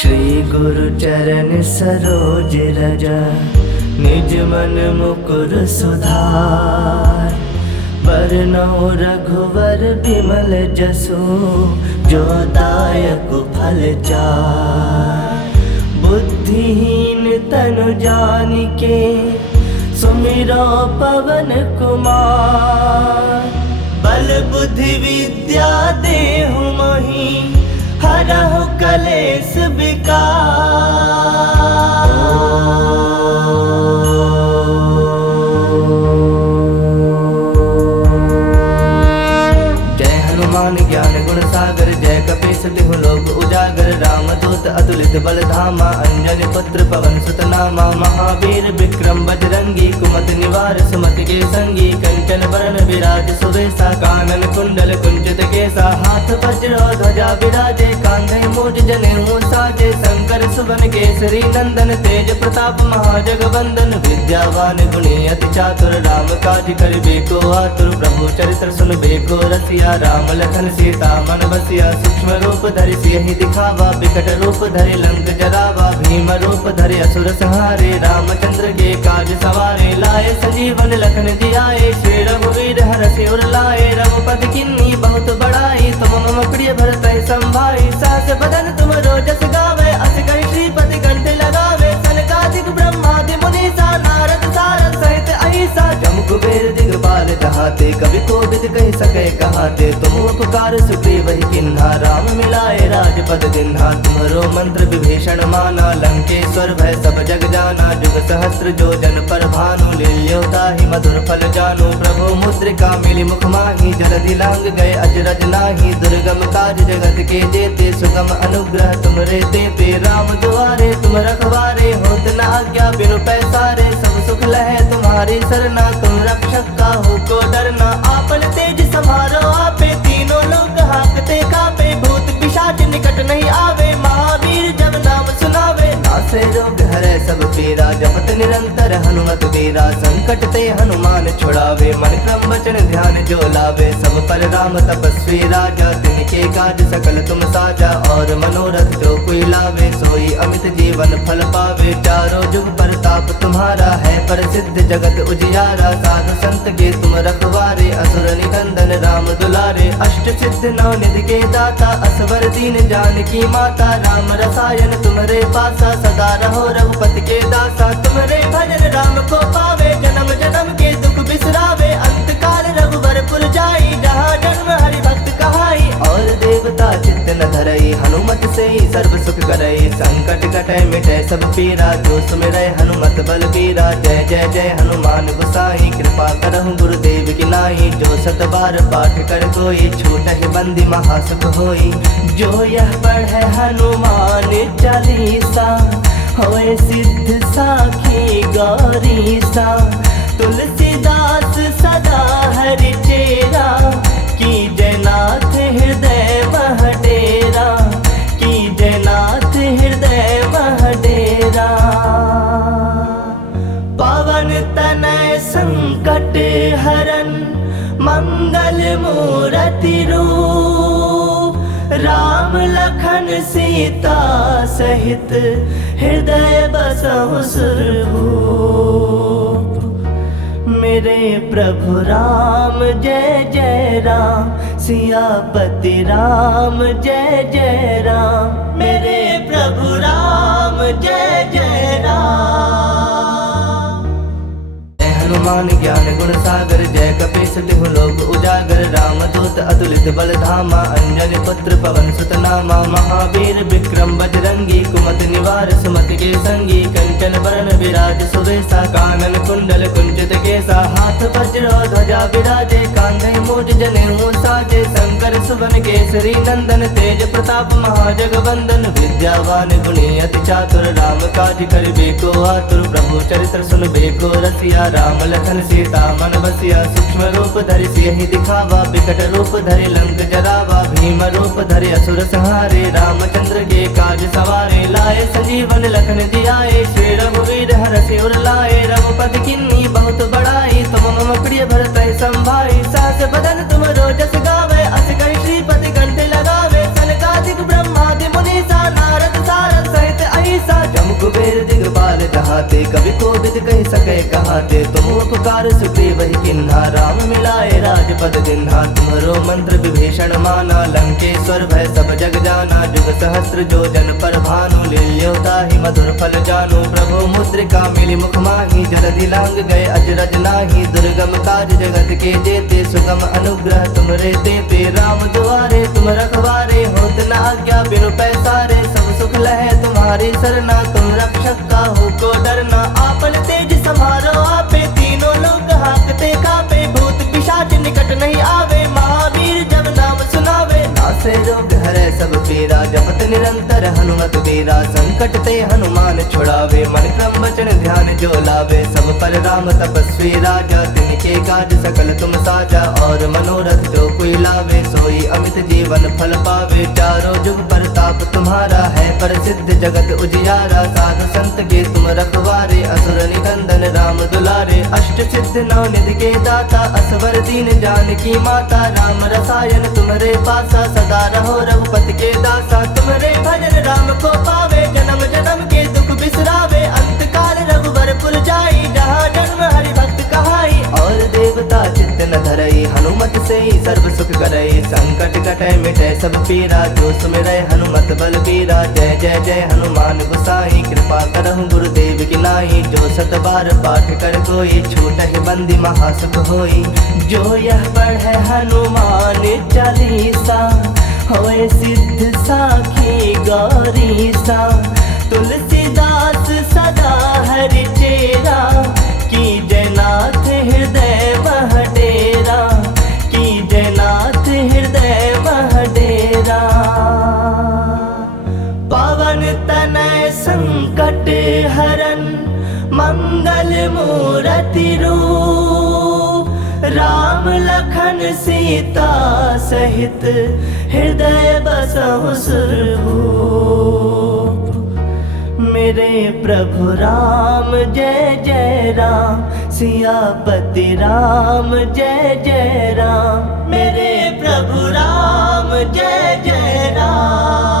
श्री गुरु चरण सरोज रज, निज मन मुकुर सुधार। बरनउँ रघुवर बिमल जसु, जो दायक फल चार। बुद्धिहीन तनु जानिके, सुमिरो पवन कुमार। बल बुद्धि विद्या देहु मोहि, हरहु कलेश विकार। जय हनुमान ज्ञान गुण सागर, जय कपीस तिहु लोक उजागर। रामदूत अतुलित बल धामा, अंजनी पुत्र पवन सुत नामा। महावीर विक्रम बजरंगी, कुमति निवार सुमति के संगी। कंचन बरन विराज सुबेसा, कानन कुंडल कुंचित केसा। हाथ वज्र ध्वजा विराजे, कांधे मूज जनेऊ साजे। शंकर सुवन केसरी नंदन, तेज प्रताप महाजगवंदन। विद्यावान गुणी अति चातुर, राम काज करिबे को आतुर। प्रभु चरित्र सुनबे को रसिया, राम लखन सीता मन बसिया। सूक्ष्म रूप धरि सियहि दिखावा, विकट रूप धरि लंक जरावा। भीम रूप धरि असुर संहारे, रामचंद्र के काज सवारे। लाए संजीवन लखन जियाए, श्री रघुवीर हरषि उर लाए। रघुपति किन्नी बहुत बड़ाई, तुम मम प्रिय भरतहि संभाई। सहस बदन तुम रोजस गावे, अस कहि श्रीपति कंठ लगावे। सनकादिक ब्रह्मादि मुनीसा, नारद सारद सहित अहिसा। जम कुबेर दिगपाल जहाते, कवि कोविद कहि सकै कहाते। तुम उपकार सुग्रीव ही किन्हा, राम मिलाए राजपद दिन्हा। तुम्हरो मंत्र विभीषण माना, लंकेश्वर भय सब जग जाना। जुग सहस्त्र जो जन पर भानु, लील्यो ताहि मधुर फल जानु। प्रभु मुद्रिका मिली मुख माहि, जलधि लांग गए अजरज नाही। दुर्गम काज जगत के जेते, सुगम अनुग्रह तुमरे तेते। राम दुआरे तुम रखवारे, होत न आज्ञा बिनु पैसारे। सब सुख लहै तुम्हारी सरना, तुम रक्षक काहू को डरना। आपन तेज समारो आपे, तीनों लोक हांकते कापे। भूत पिशाच निकट नहीं आवे, महावीर जब नाम सुनावे। नासे रोग हरै सब पीरा, जपत निरंतर हनुमत बीरा। संकट ते हनुमान छुड़ावे, मन क्रम वचन ध्यान जो लावे। सब पर राम तपस्वी राजा, तिनके काज सकल तुम साजा। और मनोरथ जो कोई लावे, सोई अमित जीवन फल पावे। चारों जुग परताप तुम्हारा है, प्रसिद्ध जगत उजियारा। साधु संत के तुम रखवारे, असुर निकंदन राम दुलारे। अष्ट सिद्ध नौ निधि के दाता, असवर दीन जानकी माता। राम रसायन तुम्हारे पासा, सदा रहो रघुपति के दासा। तुम्हारे भजन राम को पावे, जन्म जन्म के दुख बिसरावे। अंत काल रघुवर पुर जाई, जहाँ जन्म हरि भक्त कहाई। और देवता चित्त न धरई, हनुमत से ही सर्व सुख करई। संकट कटै मिटै सब पीरा, जो सुमिरै हनुमत बल बीरा। जय जय जय हनुमान गोसाई, कृपा करहु गुरुदेव की नाई। जो सत बार पाठ कर कोई, छूटहि बंदी महासुख होई। जो यह पढ़ै हनुमान चालीसा, होए सिद्ध साखी गौरीसा। तुलसीदास सदा हरि चेरा, की जयनाथ हृदय मह डेरा। की जयनाथ हृदय मह डेरा। पवन तनय संकट हरन, मंगल मूरति रूप। राम लखन सीता सहित, हृदय बसहु सुरभूप। मेरे प्रभु राम जय जय राम, सियापति राम जय जय राम। मेरे प्रभु राम जय जय राम। हनुमान ज्ञान गुण सागर, जय कपीस तिहु लोक उजागर। रामदूत अतुलित बल धामा, अंजनी पुत्र पवन सुत नामा। महावीर विक्रम बजरंगी, कुमति निवार सुमति के संगी। कंचन बरन विराज सुबेसा, कानन कुंडल कुंचित केसा। हाथ वज्र ध्वजा विराजे, कांधे मूज जनेऊ साजे। शंकर सुवन केसरी नंदन, तेज प्रताप महाजगवंदन। विद्यावान गुणी अति चातुर, राम काज करिबे को आतुर। प्रभु चरित्र सुनबे को रसिया, राम लखन सीता मन बसिया। सूक्ष्म रूप धरि सियहि दिखावा, विकट रूप धरि लंक जरावा। भीम रूप धरि असुर संहारे, रामचंद्र के काज सवारे। लाए संजीवन लखन जियाए, श्री रघुवीर हरषि उर लाए। रघुपति किन्नी बहुत बड़ाई, तुम मम प्रिय भरतहि संभाई। सहस बदन तुम रोजस गावे, अस कहि श्रीपति कंठ लगावे। सनकादिक ब्रह्मादि मुनीसा, नारद सारद पद दिन्हा तुम्हारो मंत्र विभीषण माना लंकेश्वर भय सब जग जाना जुग सहस्त्र जो जन पर भानु लील्योता ही मधुर फल जानो प्रभु मुद्रिका मिली मुख माही जलधि लांग गए अजरज नाही दुर्गम काज जगत के जेते सुगम अनुग्रह तुमरे तेते राम दुआरे तुम रखवारे होत न आज्ञा बिनु पैसारे सब सुख लहे तुम्हारी सरना तुम रक्षक का हो को डरना आपन तेज समारो आपे तीनों लोग हाकते कापे भूत पिशाच निकट नहीं आवे महावीर जब नाम सुनावे नासे रोग हरे सब पीरा जपत निरंतर हनुमत वीरा संकट ते हनुमान छुड़ावे मन क्रम वचन ध्यान जो लावे सब पर राम तपस्वी राजा तिनके काज सकल तुम साजा और मनोरथ जो कोई लावे सोई अमित जीवन फल पावे चारों जुग परताप तुम्हारा है प्रसिद्ध जगत उजियारा साधु संत के तुम रखवारे असुर निकंदन राम दुलारे अष्ट सिद्ध नौ निधि के दाता असवर दीन जानकी माता राम रसायन तुम्हारे पासा सदा रहो रघुपति के दासा तुम्हारे भजन राम को पावे जन्म जन्म के दुख बिसरावे अंत काल रघुवर पुर जाई जहाँ जन्म हरि भक्त कहाई और देवता चित्त न धरई हनुमत से ही सर्व सुख करई संकट कटे मिटे सब पीरा जो सुमिरै हनुमत बल बीरा जय जय जय हनुमान गोसाई कृपा करहु गुरुदेव की नाई जो सत बार पाठ कर कोई छूटहि बंदी महासुख होई जो यह पढ़े हनुमान चालीसा होए सिद्ध साखी गौरीसा तुलसीदास सदा हरि चेरा की जयनाथ हृदय महडेरा की जयनाथ हृदय महडेरा पवन तनय संकट हरन मंगल मूर्ति रूप राम लखन सीता सहित हृदय बसहु सुरभूप मेरे प्रभु राम जय जय राम सियापति राम जय जय राम मेरे प्रभु राम जय जय राम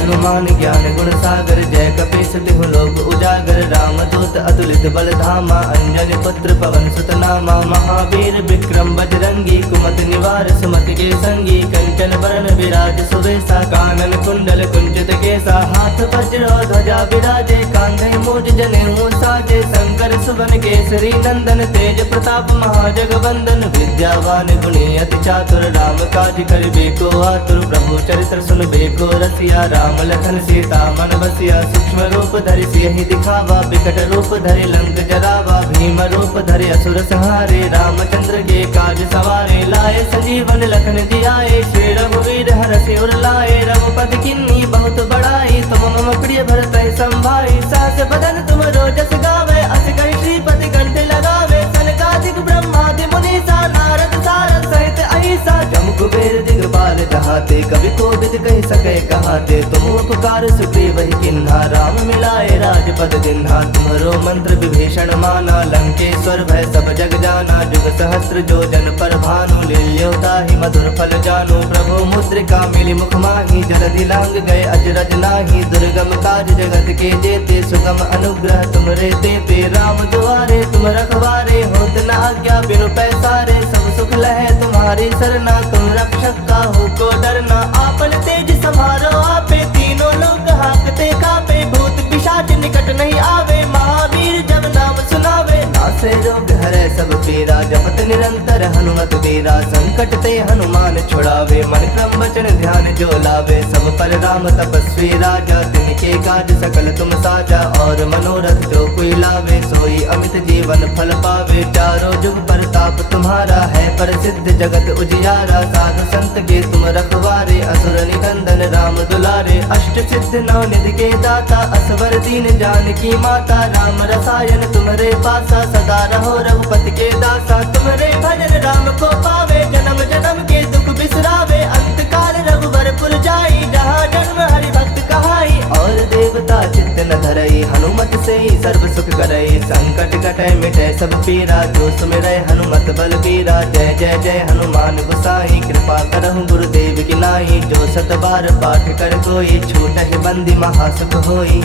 हनुमान ज्ञान गुण सागर जय कपीस तिहु लोक उजागर रामदूत अतुलित बल धामा अंजनी पुत्र पवन सुत नामा महावीर विक्रम बजरंगी कुमति निवार सुमति के संगी कंचन वरण विराज सुवेसा कानन कुंडल कुंचित केसा हाथ वज्र ध्वजा विराजे कांधे मूज जनेऊ साजे शंकर सुवन केसरी नंदन तेज प्रताप महाजगवंदन विद्यावान गुणी अति चातुर राम काज करिबे को आतुर प्रभु चरित्र सुनबे को रसिया राम लखन सीता मन बसिया सूक्ष्म रूप धरि सियहि दिखावा विकट रूप धरि लंक जरावा भीम रूप धरि असुर संहारे रामचंद्र के काज सवारे लाए संजीवन लखन जियाए श्री रघुवीर हरषि उर लाए रघुपति किन्नी बहुत बड़ाई तुम मम प्रिय भरत संभाई सहस बदन तुम रोजस गावे अस कहि श्रीपति कंठ लगावे सनकादिक ब्रह्मादि मुनीसा नारद सारद सहित अहिसा जम कुबेर दिगपाल जहाते कवि कोविद कहि सके कहाते तुम उपकार सुग्रीव ही किन्हा राम मिलाए राजपद दिन्हा तुम्हारो मंत्र विभीषण माना लंकेश्वर भय सब जग जाना जुग सहस्त्र जो जन पर भानु लील्योता ही मधुर फल जानो प्रभु मुद्रिका मिली मुख माही जलधि लांग गए अजरज नाही दुर्गम काज जगत के जेते सुगम अनुग्रह तुमरे तेते राम दुआरे तुम रखवारे होत न आज्ञा बिनु पैसारे सब सुख लहे तुम्हारी सरना तुम रक्षक का हो को डरना आपन तेज समारो आपे तीनों लोग हाकते कापे भूत पिशाच निकट नहीं आवे महावीर जब नाम सुनावे नासे रोग हरे सब पीरा जपत निरंतर हनुमत वीरा संकट ते हनुमान छुड़ावे मन क्रम वचन ध्यान जो लावे सब पर राम तपस्वी राजा तिनके काज सकल तुम साजा और मनोरथ जो कोई लावे सोई अमित जीवन फल पावे चारों जुग परताप तुम्हारा है प्रसिद्ध जगत उजियारा साधु संत के तुम रखवारे असुर निकंदन राम दुलारे अष्ट सिद्ध नौ निधि के दाता असवर दीन जानकी माता राम रसायन तुम्हारे पासा सदा रहो रघुपति के दासा तुम्हारे भजन राम को पावे जन्म जन्म के दुख बिसरावे अंत काल रघुवर पुर जाई जहाँ जन्म हरि भक्त कहाई और देवता चित्त न धरई हनुमत से ही सर्व सुख करई संकट कटे मिटे सब पीरा जो सुमिरै हनुमत बल बीरा जय जय जय हनुमान गोसाई कृपा करहु गुरुदेव की नाई जो सत बार पाठ कर कोई छूटहि बंदी महासुख होई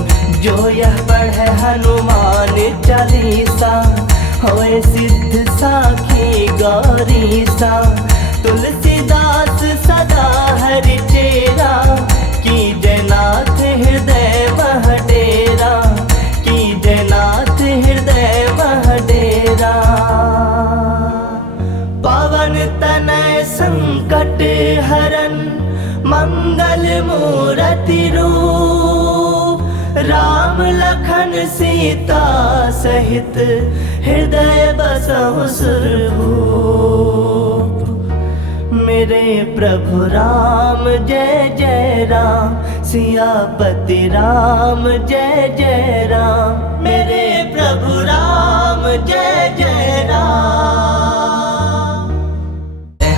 जो यह पढ़े हनुमान चालीसा होए सिद्ध साखी गौरी सा तुलसीदास सदा हरि चेरा की जयनाथ हृदय मह डेरा की जयनाथ हृदय मह डेरा पवन तनय संकट हरन मंगल मूर्ति रूप राम लखन सीता सहित हृदय बसहु सुरभूप मेरे प्रभु राम जय जय राम सियापति राम जय जय राम मेरे प्रभु राम जय जय राम।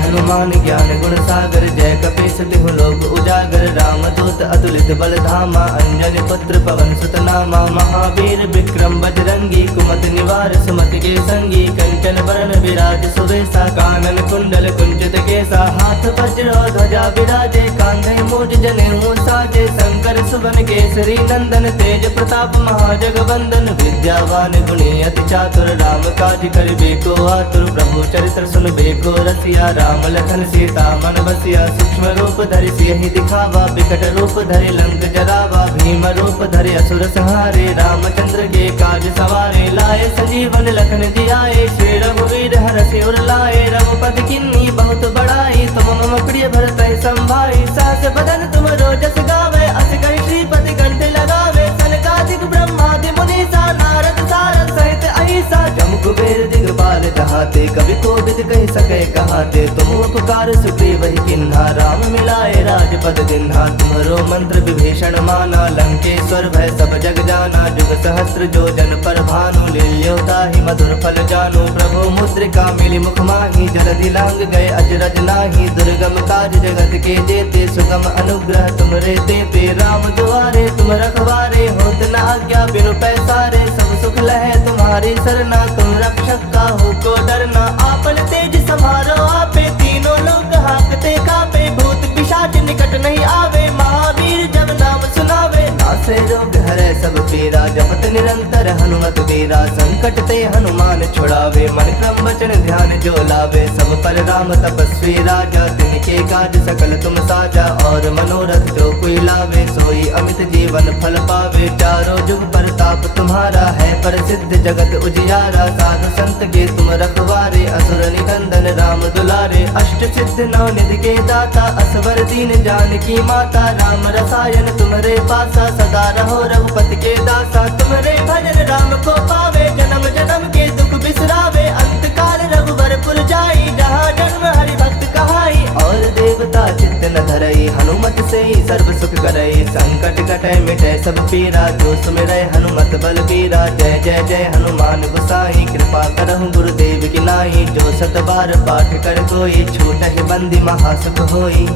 हनुमान ज्ञान गुण सागर जय कपीस तिहु लोक उजागर रामदूत अतुलित बल धामा अंजनी पुत्र पवन सुत नामा महावीर विक्रम बजरंगी कुमति निवार सुमति के संगी कंचन बरन विराज सुवेशा कानन कुंडल कुंचित केसा हाथ वज्र ध्वजा विराजे कांधे मूज जनेऊ साजे शंकर सुवन केसरी नंदन तेज प्रताप महाजगवंदन विद्यावान गुणी अति चातुर राम काज करिबे को आतुर प्रभु चरित्र सुनबे को रसिया राम लखन सीता मन बसिया सूक्ष्म रूप धरि सियहि दिखावा विकट रूप धरि लंक जरावा भीम रूप धरि असुर संहारे रामचंद्र के काज सवारे लाए संजीवन लखन जियाए श्री रघुवीर हरषि उर लाए रघुपति किन्नी बहुत बड़ाई तुम मम प्रिय भरत संभाई सास बदन तुम रोजस गावे अस कहि श्रीपति कंठ लगावे सनकादिक ब्रह्मादि मुनीसा नारद सारद सहित अहिसा जम कुबेर दिगपाल जहाते कवि कोविद कहि सके कहाते तुम उपकार सुग्रीव ही किन्हा राम मिलाए राजपद दिन्हा तुम्हारो मंत्र विभीषण माना लंकेश्वर भय सब जग जाना जुग सहस्त्र जो जन पर भानु लील्योता ही मधुर फल जानु प्रभु मुद्रिका मिली मुख माही जलधि लांग गए अजरज नाही दुर्गम काज जगत के जेते सुगम अनुग्रह तुमरे तेते राम दुआरे तुम रखवारे होत न आज्ञा बिनु पैसारे सब सुख लहे तुम्हारी सरना तुम रक्षक काहू को डरना आपन तेज समारो आपे तीनों लोग हाकते कापे भूत पिशाच निकट नहीं आवे महावीर जब नाम सुनावे नासे रोग हरे सब पीरा जपत निरंतर हनुमत वीरा संकट ते हनुमान छुड़ावे मन क्रम वचन ध्यान जो लावे सब पर राम तपस्वी राजा तिनके काज सकल तुम साजा और मनोरथ जो कोई लावे सोई अमित जीवन फल पावे चारों जुग परताप तुम्हारा है प्रसिद्ध जगत उजियारा साधु संत के तुम रखवारे असुर निकंदन राम दुलारे अष्ट सिद्ध नौ निधि के दाता असवर दीन जानकी माता राम रसायन तुम्हारे पासा सदा रहो रघुपति के दासा तुम्हारे भजन राम को पावे जन्म जन्म के दुख बिसरावे अंत काल रघुवर पुर जाई जहाँ जन्म हरि भक्त कहाई और देवता चित्त न धरई हनुमत से ही सर्व सुख करई संकट कटै मिटै सब पीरा जो सुमिरै हनुमत बल बीरा जय जय जय हनुमान गोसाई कृपा करहु गुरुदेव की नाई जो सत बार पाठ कर कोई छूटहि बंदी महासुख होई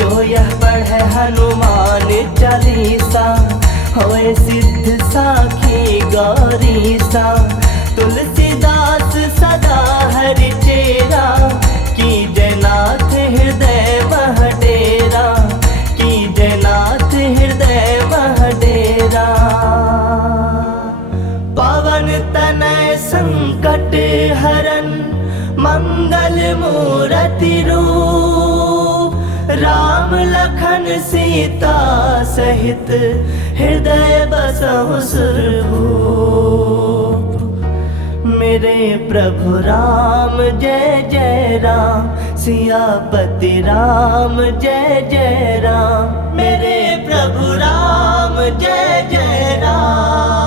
जो यह पढ़े हनुमान चालीसा होए सिद्ध साखी गौरी सा तुलसीदास सदा हरि चेरा की जयनाथ हृदय मह डेरा की जयनाथ हृदय मह डेरा पवन तनय संकट हरन मंगल मूर्ति रूप राम लखन सीता सहित हृदय बसहु सुरभूप मेरे प्रभु राम जय जय राम सियापति राम जय जय राम मेरे प्रभु राम जय जय राम।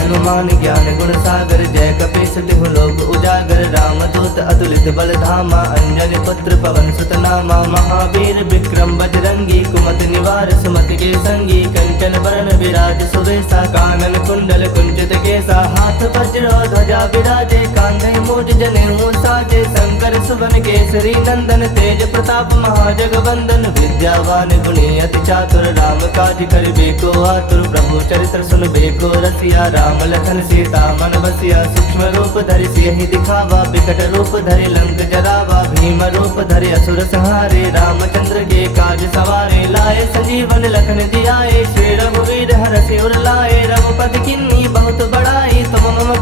हनुमान ज्ञान गुण सागर जय कपीस तिहु लोक उजागर रामदूत अतुलित बल धामा अंजनी पुत्र पवन सुत नामा महावीर विक्रम बजरंगी कुमति निवार सुमति के संगी कंचन बरन विराज सुवेशा कानन कुंडल कुंचित केसा हाथ वज्र ध्वजा विराजे कांधे मूज जनेऊ साजे शंकर सुवन केसरी नंदन तेज प्रताप महाजगवंदन विद्यावान गुणी अति चातुर राम काज करिबे को आतुर प्रभु चरित्र सुनबे को रसिया राम लखन सीता मन बसिया सूक्ष्म रूप धरि सियहि दिखावा विकट रूप धरि लंक जरावा भीम रूप धरि असुर संहारे रामचंद्र के काज सवारे लाए संजीवन लखन जियाए श्री रघुवीर हरषि उर लाए रघुपति किन्नी बहुत बड़ाई तुम मम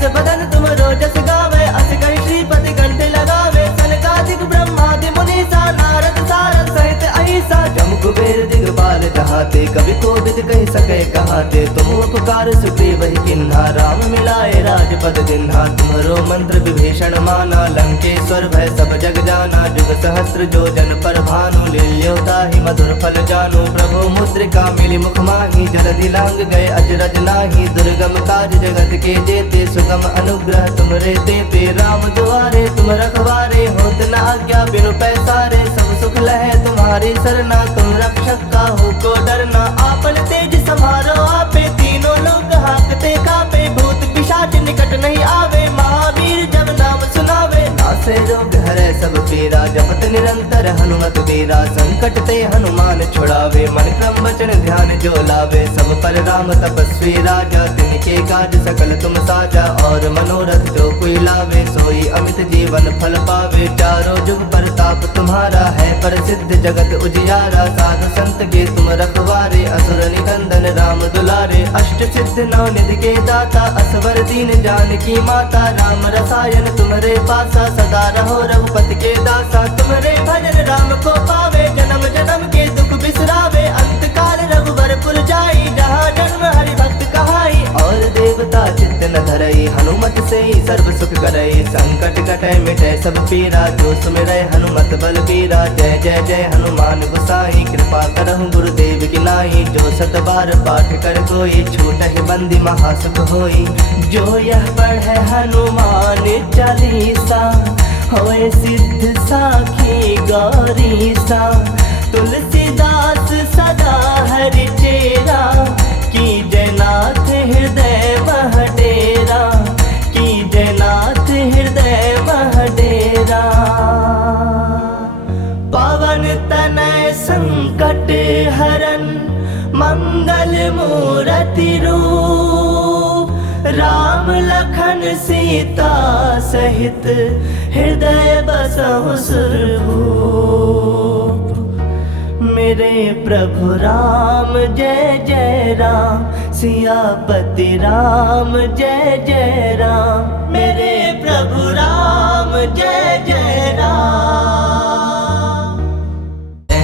सहस बदन तुम रोजस गावे, अस कहि श्रीपति कंठ लगावे, सनकादिक ब्रह्मादि मुनीसा, नारद सारद सहित अहिसा, जम कुबेर दिगपाल जहाते, कवि कोविद कहि सके कहाते, तुम उपकार सुग्रीव ही किन्हा, राम मिलाए राजपद दिन्हा, तुम्हरो मंत्र विभीषण माना, लंकेश्वर भय सब जग जाना, जुग सहस्त्र जो जन पर भानु, लील्योता ही मधुर फल जानु, प्रभु मुद्रिका मिली मुख माही, जलधि लांग गए अजरज नाही, दुर्गम काज जगत के जेते, सुगम अनुग्रह तुमरे तेते, राम दुआरे तुम रखवारे, होत न आज्ञा बिनु पैसारे, सब सुख लहे तुम्हारी सरना, तुम रक्षक काहू को डरना, आपन तेज समारो आपे, तीनों लोग हाकते कापे, भूत पिशाच निकट नहीं आवे, महावीर जब नाम सुनावे, नासे रोग हरै सब पीरा, जपत निरंतर हनुमत वीरा, संकट ते हनुमान छुड़ावे, मन क्रम वचन ध्यान जो लावे, सब पर राम तपस्वी राजा, तिनके काज सकल तुम साजा, और मनोरथ जो कोई लावे, सोई अमित जीवन फल पावे, चारों जुग परताप तुम्हारा है, प्रसिद्ध जगत उजियारा, साधु संत के तुम रखवारे, असुर निकंदन राम दुलारे, अष्ट सिद्ध नौ निधि के दाता, असवर दीन जानकी माता, राम रसायन तुम्हारे पासा, सदा रहो रघुपति के दासा, तुम्हारे भजन राम को पावे, जन्म जन्म के दुख बिसरावे, अंत काल रघुवर पुर जाई, जहाँ जन्म हरि भक्त कहाई, और देवता चित्त न धरई, हनुमत से ही सर्व सुख करई, संकट कटै मिटै सब पीरा, जो सुमिरै हनुमत बल बीरा, जय जय जय हनुमान गोसाई, कृपा करहु गुरुदेव की नाई, जो सत बार पाठ कर कोई, छूटहि बंदी महासुख होई, जो यह पढ़े हनुमान चालीसा, होए सिद्ध साखी गौरीसा, तुलसीदास सदा हरि चेरा, की जयनाथ हृदय मह डेरा, की जयनाथ हृदय मह डेरा, पवन तनय संकट हरन, मंगल मूरति रूप, राम लखन सीता सहित, हृदय बसहु सुरभूप, मेरे प्रभु राम जय जय राम, सियापति राम जय जय राम, मेरे प्रभु राम जय जय राम।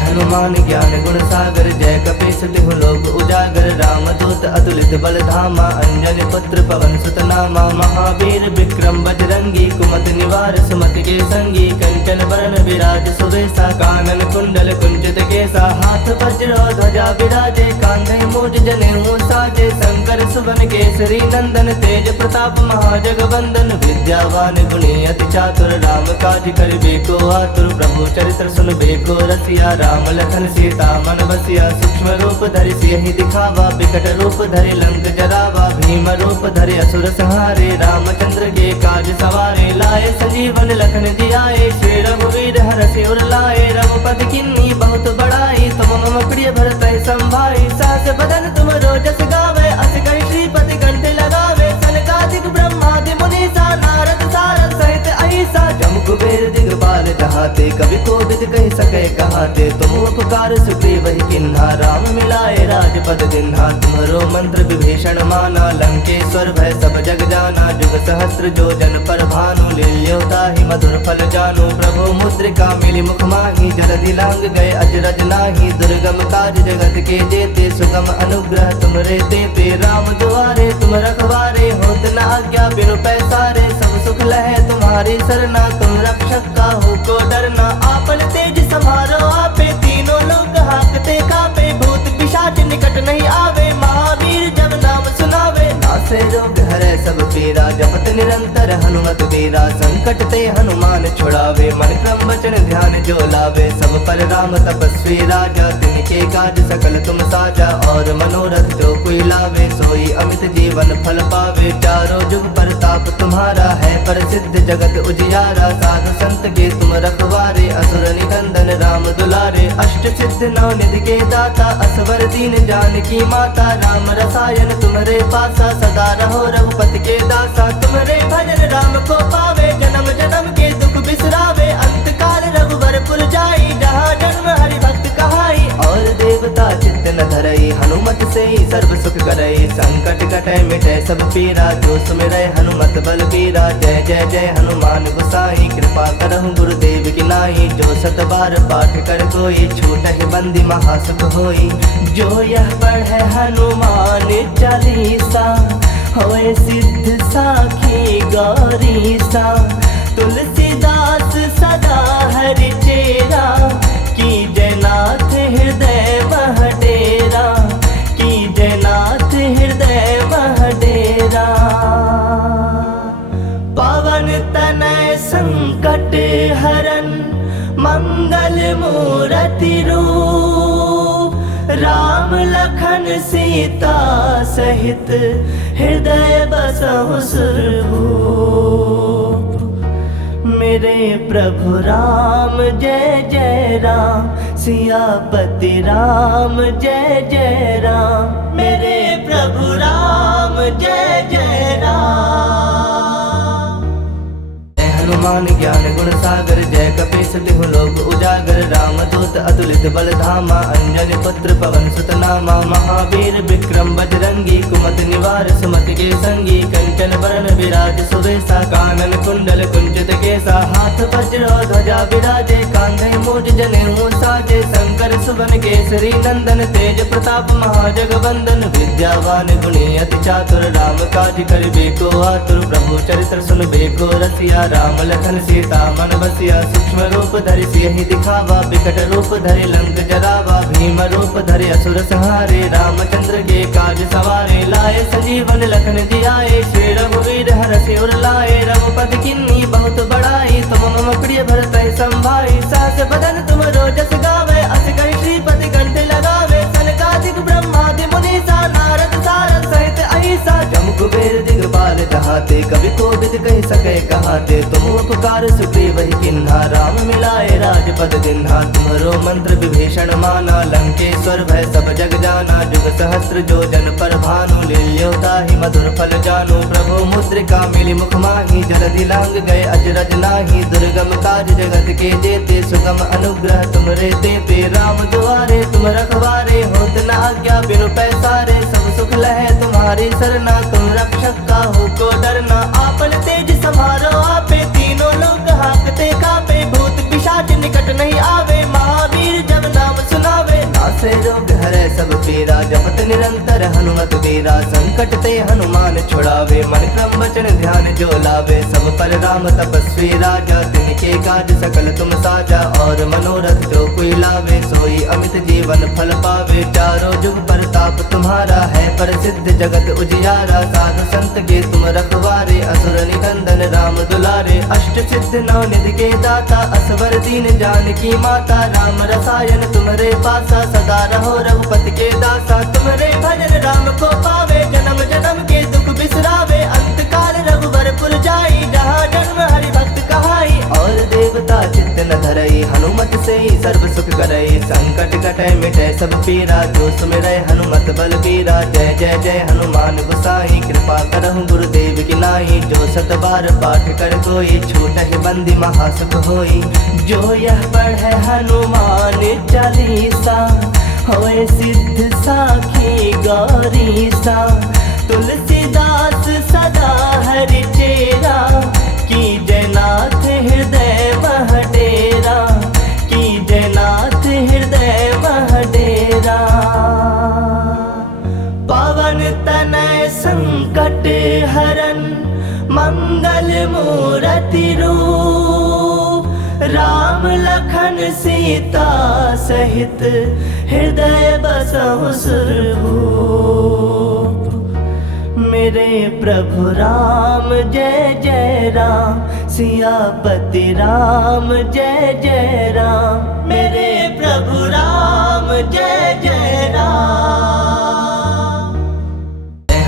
हनुमान ज्ञान गुण सागर, जय कपीस तिहु लोक उजागर, रामदूत अतुलित बल धामा, अंजनी पुत्र पवन सुत नामा, महावीर विक्रम बजरंगी, कुमति निवार सुमति के संगी, कंचन बरन विराज सुवेसा, कानन कुंडल कुंचित केसा, हाथ वज्र ध्वजा विराजे, कांधे मूज जनेऊ साजे, शंकर सुवन केसरी नंदन, तेज प्रताप महाजगवंदन, विद्यावान गुणी अति चातुर, राम काज करिबे को आतुर, प्रभु चरित्र सुनबे को रसिया, राम लखन सीता मन बसिया, सूक्ष्म रूप धरि सियहि दिखावा, विकट रूप धरि लंक जरावा, भीम रूप धरि असुर संहारे, रामचंद्र के काज सवारे, लाए संजीवन लखन जियाए, श्री रघुवीर हरषि उर लाए, रघुपति किन्नी बहुत बड़ाई, तुम मम प्रिय भरतहि संभाई, सहस बदन तुम रोजस गावे, अस कहि श्रीपति कंठ लगावे, सनकादिक ब्रह्मादि मुनीसा, नारद सारद सहित अहिसा, जम कुबेर दिगपाल जहाते, कवि कोविद कहि सके कहाते, तुम उपकार सुग्रीव ही किन्हा, राम मिलाए राजपद दिन्हा, तुम्हरो मंत्र विभीषण माना, लंकेश्वर भय सब जग जाना, जुग सहस्त्र जो जन पर भानु, लील्योता ही मधुर फल जानु, प्रभु मुद्रिका मिली मुख माही, जलधि लांग गए अजरज नाही, दुर्गम काज जगत के जेते, सुगम अनुग्रह तुमरे तेते, राम दुआरे तुम रखवारे, होत न आज्ञा बिनु पैसारे, सब सुख लहे तुम्हारी सरना, तुम रक्षक काहू को डरना, आपन तेज समारो आपे, तीनों लोग हाकते कापे, भूत पिशाच निकट नहीं आवे, महावीर जब नाम सुनावे, नासे रोग हरै सब पीरा, जपत निरंतर हनुमत वीरा, संकट ते हनुमान छुड़ावे, मन क्रम वचन ध्यान जो लावे, सब पर राम तपस्वी राजा, तिनके काज सकल तुम साजा, और मनोरथ जो कोई लावे, सोई अमित जीवन फल पावे, चारों जुग परताप तुम्हारा है, प्रसिद्ध जगत उजियारा, साधु संत के तुम रखवारे, असुर निकंदन राम दुलारे, अष्ट सिद्ध नौ निधि के दाता, असवर दीन जानकी माता, राम रसायन तुम्हारे पासा, सदा रहो रघुपति के दासा, तुम्हारे भजन राम को पावे, जन्म जन्म के दुख बिसरावे, अंत काल रघुवर पुर जाई, जहाँ जन्म हरि भक्त कहाई, और देवता चित्त न धरई, हनुमत से ही सर्व सुख करई, संकट कटै मिटै सब पीरा, जो सुमिरै हनुमत बल बीरा। जय जय जय हनुमान गोसाई, कृपा करहु गुरुदेव की नाई। जो सत बार पाठ कर कोई, छूटहि बंदी महासुख होई। जो यह पढ़े हनुमान चालीसा, होए सिद्ध साखी गौरीसा। तुलसीदास सदा हरि चेरा, की जयनाथ हृदय मह डेरा। की जयनाथ हृदय मह डेरा। पवन तनय संकट हरन, मंगल मूरति रूप। राम लखन सीता सहित, हृदय बसहु सुरभूप। मेरे प्रभु राम जय जय राम, सियापति राम जय जय राम। मेरे प्रभु राम जय जय राम। हनुमान ज्ञान गुण सागर, जय कपीस तिहु लोक उजागर। रामदूत अतुलित बल धामा, अंजनी पुत्र पवन सुत नामा। महावीर विक्रम बजरंगी, कुमति निवार सुमति के संगी। कंचन बरन विराज सुबेसा, कानन कुंडल कुंचित केसा। हाथ वज्र ध्वजा विराजे, कांधे मूज जनेऊ साजे। शंकर सुवन केसरी नंदन, तेज प्रताप महाजगवंदन। विद्यावान गुणी अति चातुर, राम काज करिबे को आतुर। प्रभु चरित्र सुनबे को रसिया, राम लखन सीता मन बसिया। सूक्ष्म रूप धरि सियहि दिखावा, विकट रूप धरि लंक जरावा। भीम रूप धरि असुर संहारे, रामचंद्र के काज सवारे। लाए संजीवन लखन जियाए, श्री रघुवीर हरषि उर लाए। रघुपति किन्नी बहुत बड़ाई, तुम मम प्रिय भरतहि संभाई। सहस बदन तुम रोजस गावे, अस कहि श्रीपति कंठ लगावे। सनकादिक ब्रह्मादि मुनीसा, नारद सारद सहित अहिसा। जम कुबेर दिगपाल जहाते, कवि कोविद कहि सकै कहाते। तुम उपकार सुग्रीव ही किन्हा, राम मिलाए राजपद दिन्हा। तुम्हरो मंत्र विभीषण माना, लंकेश्वर भय सब जग जाना। जुग सहस्त्र जो जन पर भानु, लील्यो ताहि मधुर फल जानु। प्रभु मुद्रिका मिली मुख माहि, जलधि लांग गए अजरज नाही। दुर्गम काज जगत के जेते, सुगम अनुग्रह तुमरे तेते। राम दुआरे तुम रखवारे, होत न आज्ञा बिनु पैसारे। सब सुख लहे तुम्हारी सरना, तुम रक्षक काहू को डरना। आपन तेज समारो आपे, तीनों लोग हाकते कापे। भूत पिशाच निकट नहीं आवे, महावीर जब नाम सुनावे। नासे रोग हरै सब पीरा, जपत निरंतर हनुमत वीरा। संकट ते हनुमान छुड़ावे, मन क्रम वचन ध्यान जो लावे। सब पर राम तपस्वी राजा, तिनके काज सकल तुम साजा। और मनोरथ जो कोई लावे, सोई अमित जीवन फल पावे। चारों जुग परताप तुम्हारा है, प्रसिद्ध जगत उजियारा। साधु संत के तुम रखवारे, असुर निकंदन राम दुलारे। अष्ट सिद्ध नौ निधि के दाता, असवर दीन जानकी माता। राम रसायन तुम्हारे पासा, सदा रहो रघुपति के दासा। तुम्हारे भजन राम को पावे, जन्म जन्म के दुख बिसरावे। अंत काल रघुवर पुर जाई, जहाँ जन्म हरि भक्त कहाई। और देवता चित्त न धरई, हनुमत से ही सर्व सुख करई। संकट कटै मिटै सब पीरा, जो सुमिरै हनुमत बल बीरा। जय जय जय हनुमान गोसाई, कृपा करहु गुरुदेव की नाई। जो सत बार पाठ कर कोई, छूटहि बंदी महासुख होई। जो यह पढ़े हनुमान चालीसा, होए सिद्ध साखी गौरीसा। तुलसीदास सदा हरि चेरा, की जयनाथ हृदय मह डेरा। की जयनाथ हृदय मह डेरा। पवन तनय संकट हरन, मंगल मूरति रूप। राम लखन सीता सहित, हृदय बसहु सुरभूप। मेरे प्रभु राम जय जय राम, सियापति राम जय जय राम। मेरे प्रभु राम जय जय राम।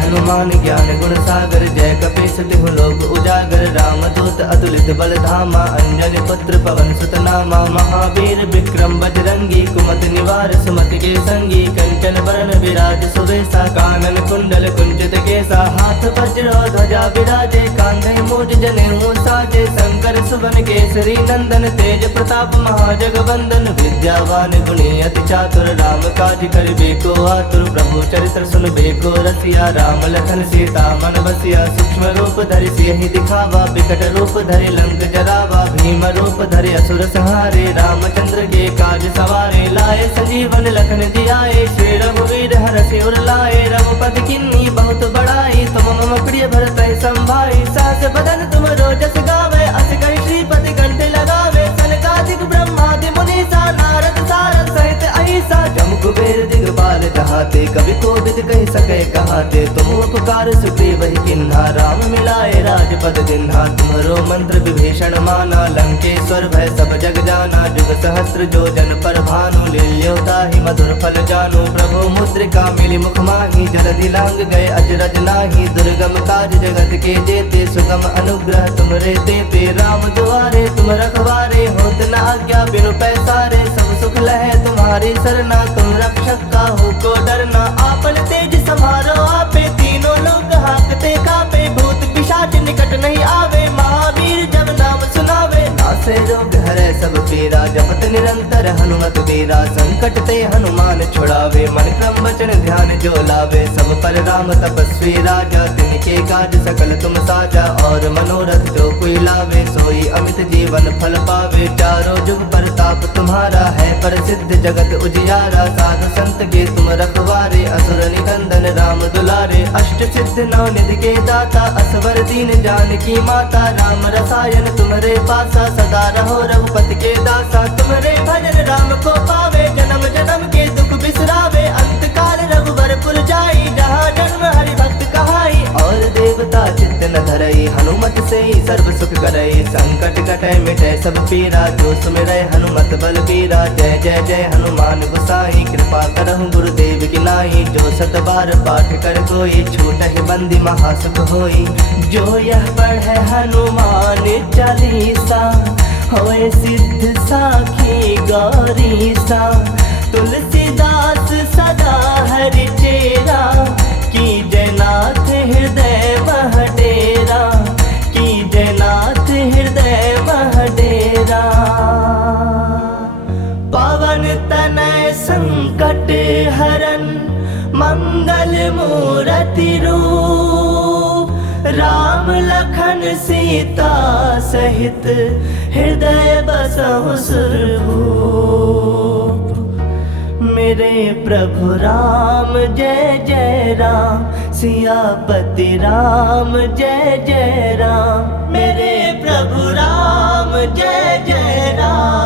हनुमान ज्ञान गुण सागर, जय कपीस तिहु लोक उजागर। रामदूत अतुलित बल धामा, अंजनी पुत्र पवन सुत नामा। महावीर विक्रम बजरंगी, कुमति निवार सुमति के संगी। कंचन बरन विराज सुबेसा, कानन कुंडल कुंचित केसा। हाथ वज्र ध्वजा विराजे, कांधे मूज जनेऊ साजे। शंकर सुवन केसरी नंदन, तेज प्रताप महाजगवंदन। विद्यावान गुणी अति चातुर, राम काज करिबे को आतुर। प्रभु चरित्र सुनबे को रसिया, राम लखन सीता मन बसिया सूक्ष्म रूप धरि सियहि दिखावा बिकट रूप धरि लंक जरावा भीम रूप धरि असुर संहारे रामचंद्र के काज सवारे लाए संजीवन लखन जियाए श्री रघुवीर हरषि उर लाए रघुपति किन्नी बहुत बड़ाई तुम मम प्रिय भरत संभाई सास बदन तुम रोजस गावे अस कहि श्रीपति कंठ लगावे सनकादिक ब्रह्मादि मुनीसा नारद सारद सहित अहिसा जम कुबेर दिगपाल जहाते कवि कोविद कहि सके कहाते तुम उपकार सुग्रीव ही किन्हा राम मिलाए राजपद दिन्हा तुम्हरो मंत्र विभीषण माना लंकेश्वर भय सब जग जाना जुग सहस्त्र जो जन पर भानु लील्योता ही मधुर फल जानु प्रभु मुद्रिका मिली मुख माही जलधि लांग गए अजरज नाही दुर्गम काज जगत के जेते सुगम अनुग्रह तुमरे तेते राम दुआरे तुम रखवारे होत न आज्ञा बिनु पैसारे सब सुख लहे तुम्हारी सरना तुम रक्षक काहू को डरना आपन तेज समारो आपे तीनों लोग हाकते कापे भूत पिशाच निकट नहीं आवे महावीर जब नाम सुनावे नासे रोग हरे सब पीरा जपत निरंतर हनुमत वीरा संकट ते हनुमान छुड़ावे मन क्रम वचन ध्यान जो लावे सब पर राम तपस्वी राजा तिनके काज सकल तुम साजा और मनोरथ जो कोई लावे सोई अमित जीवन फल पावे चारों जुग प्रताप तुम्हारा है प्रसिद्ध जगत उजियारा साधु संत के तुम रखवारे असुर निकंदन राम दुलारे अष्ट सिद्ध नौ निधि के दाता असवर दीन जानकी माता राम रसायन तुम्हारे पासा सदा रहो रघुपति के दासा तुम्हारे भजन राम को पावे जन्म जन्म के दुख बिसरावे अंत काल रघुवर पुर जाई जहाँ जन्म हरि भक्त कहाई और देवता चित्त न धरई हनुमत से ही सर्व सुख करई संकट कटे मिटे सब पीरा जो सुमिरै हनुमत बल पीरा जय जय जय हनुमान गोसाई कृपा करहु गुरुदेव की नाई जो सत बार पाठ कर कोई छूटहि बंदी महासुख होई जो यह पढ़े हनुमान चालीसा होए सिद्ध साखी गौरीसा तुलसीदास सदा हरि चेरा की जयनाथ हृदय मह डेरा की जयनाथ हृदय मह डेरा पवन तनय संकट हरन मंगल मूर्ति रूप राम लखन सीता सहित हृदय बसहु सुरभूप मेरे प्रभु राम जय जय राम सियापति राम जय जय राम मेरे प्रभु राम जय जय राम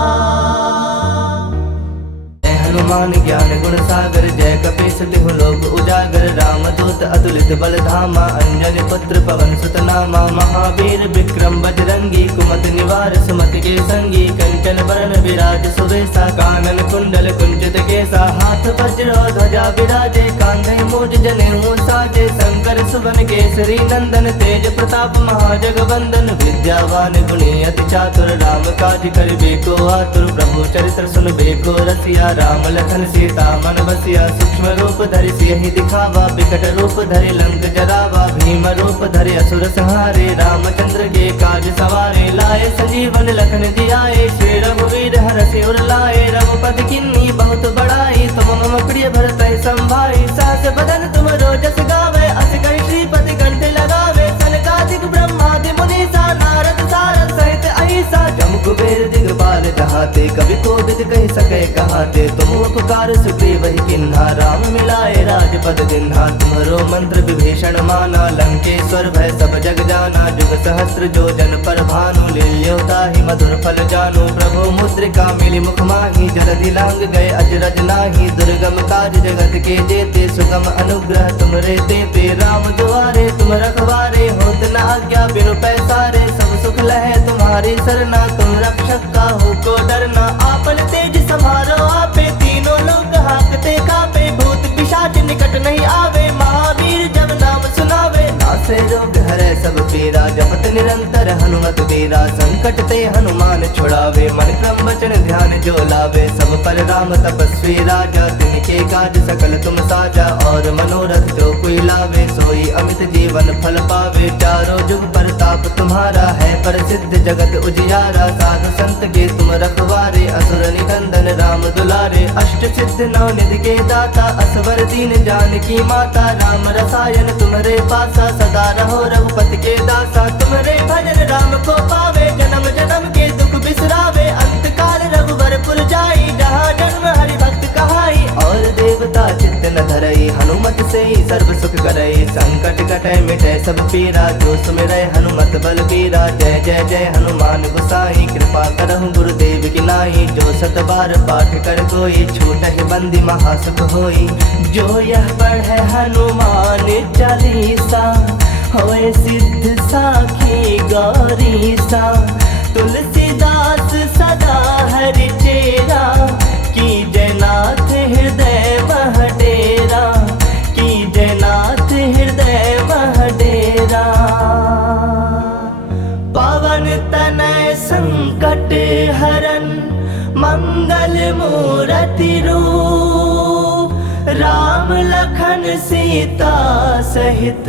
हनुमान ज्ञान गुण सागर जय कपीस तिहु लोक उजागर रामदूत अतुलित बल धामा अंजनी पुत्र पवन सुत नामा महावीर विक्रम बजरंगी कुमति निवार सुमति के संगी कंचन वरण विराज सुवेसा कानन कुंडल कुंचित केसा हाथ वज्र ध्वजा विराजे कांधे मूज जनेऊ साजे शंकर सुवन केसरी नंदन तेज प्रताप महाजगवंदन विद्यावान गुणी अति चातुर राम काज करिबे को आतुर प्रभु चरित्र सुनबे को रसिया राम लखन सीता मन बसिया सूक्ष्म रूप धरि सियहि दिखावा बिकट रूप धरि लंक जरावा भीम रूप धरि असुर संहारे रामचंद्र के काज सवारे लाए संजीवन लखन जियाए श्री रघुवीर हरषि उर लाए रघुपति किन्नी बहुत बड़ाई तुम मम प्रिय भरत संभाई सास बदन तुम रोजस गावे अस कहि श्रीपति कंठ लगावे सनकादिक ब्रह्मादि मुनीसा नारद सारद सहित अहिसा जम कुबेर दिगपाल जहाते कवि कोविद कहि सके कहाते तुम उपकार सुग्रीव ही किन्हा राम मिलाए राजपद दिन्हा तुम्हरो मंत्र विभीषण माना लंकेश्वर भय सब जग जाना जुग सहस्त्र जो जन पर भानु लील्योता ही मधुर फल जानु प्रभु मुद्रिका मिली मुख माही जलधि लांग गए अजरज नाही दुर्गम काज जगत के जेते सुगम अनुग्रह तुमरे तेते राम दुआरे तुम रखवारे होत न आज्ञा बिनु पैसारे सब सुख लहे तुम्हारी सरना तुम रक्षक काहू को डरना आपन तेज समारो आपे तीनों लोग हाकते कापे भूत पिशाच निकट नहीं आवे महावीर जब नाम सुनावे नासे रोग हरे सब पीरा जपत निरंतर हनुमत वीरा संकट ते हनुमान छुड़ावे मन क्रम वचन ध्यान जो लावे सब पर राम तपस्वी राजा तिनके काज सकल तुम साजा और मनोरथ जो कोई लावे सोई अमित जीवन फल पावे चारों जुग प्रताप तुम्हारा है प्रसिद्ध जगत उजियारा साधु संत के तुम रखवारे असुर निकंदन नंदन राम दुलारे, अष्ट सिद्ध नौ निधि के दाता, असवर दीन जानकी माता, राम रसायन तुम्हारे पासा, सदा रहो रघुपति के दासा। तुम्हारे भजन राम को पावे, जन्म जन्म के दुख बिसरावे, अंत काल रघुवर पुर जाई, जहाँ जन्म हरि भक्त कहाई। और देवता चित्त न धरई, हनुमत से ही सर्व सुख करई, संकट कटै मिटै सब पीरा, जो सुमिरै हनुमत बल बीरा। जय जय जय हनुमान गोसाई, कृपा करहु गुरुदेव की नाई, जो सत बार पाठ कर कोई, छूटहि बंदी महासुख होई। जो यह पढ़े हनुमान चालीसा, होए सिद्ध साखी गौरीसा। तुलसीदास सदा हरि चेरा, की जयनाथ हृदय मह डेरा, की जयनाथ हृदय मह डेरा। पवन तनय संकट हरन, मंगल मूरति रूप, राम लखन सीता सहित,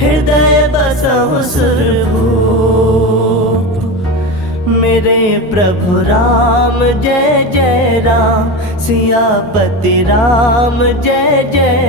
हृदय बसहु सुरभूप। मेरे प्रभु राम जय जय राम, सियापति राम जय जय